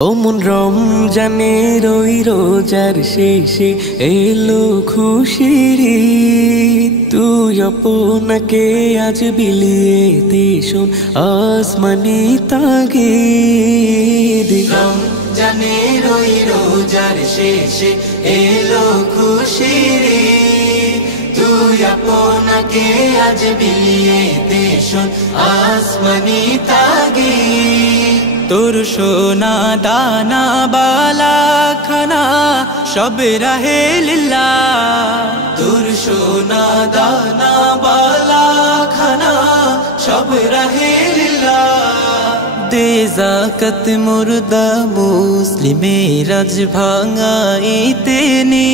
ওমন রমজানের ওই রোজার শেষে এলো খুশির ঈদ। তুই আপনাকে আজ বিলিয়ে দে শোন আসমানি তাগিদ। রমজানের ওই রোজার শেষে এলো খুশির ঈদ। তুই আপনাকে আজ বিলিয়ে দে শোন আসমানি তাগিদ। তোর সোনা দানা বালা খানা সব রাহে লিল্লাহ। তোর সোনা দানা বালা খানা সব রাহে লিল্লাহ। দে যাকাত মুর্দা মুসলিমের আজ ভাঙাইতে নি।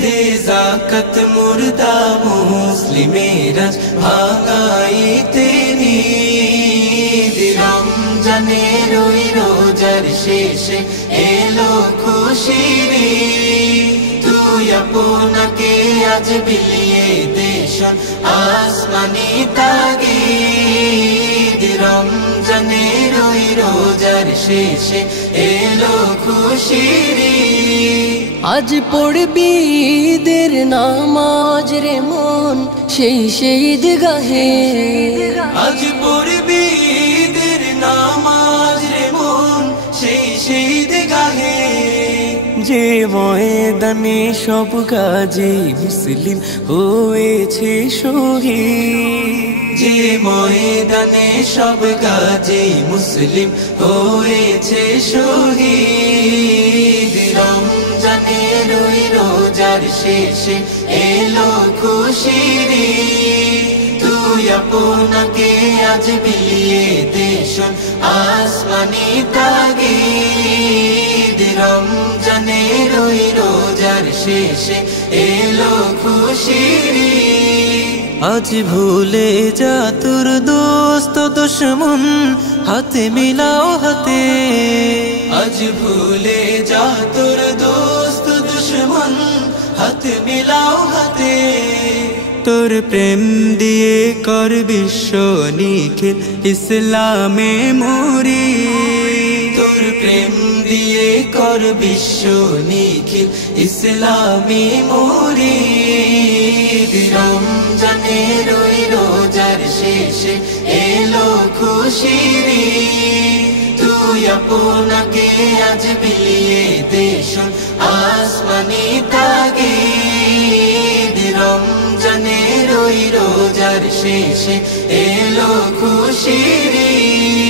দে যাকাত মুর্দা মুসলিমের আজ ভাঙাইতে নি। রমজানের ওই রোজার শেষে এলো খুশির ঈদ। তুই আপনাকে আজ বিলিয়ে দে শোন আসমানি তাগিদ। রমজানের ওই রোজার শেষে এলো খুশির ঈদ। আজ পড়বি ঈদের নামাজ রে মন সেই ঈদগাহে। আজ পড়বি ঈদের নামাজ রে মন সেই ঈদগাহে। যে ময়দানে সব গাজী মুসলিম হয়েছে শহীদ। যে ময়দানে সব গাজী মুসলিম হয়েছে শহীদ। রমজানের ওই রোজার শেষে এলো খুশির ঈদ। তুই আপনাকে আজ বিলিয়ে দে শোন আসমানি তাগিদ। রমজানের ওই রোজার শেষে এলো খুশির ঈদ। আজ ভুলে যা তোর দোস্ত দুশমন হাতে মিলাও হাতে। আজ ভুলে যা তোর দোস্ত দুশমন হাতে মিলাও হাতে। তোর প্রেম দিয়ে কর বিশ্ব নিখিল ইসলামে মুরি। তোর প্রেম দিয়ে কর বিশ্ব নিখিল ইসলামে মুরি। রমজানের ওই রোজার শেষে এলো খুশির ঈদ। তুই আপনাকে আজ বিলিয়ে দে শোন আসমানি তাগিদ। রমজানের ওই রোজার শেষে এলো খুশির ঈদ।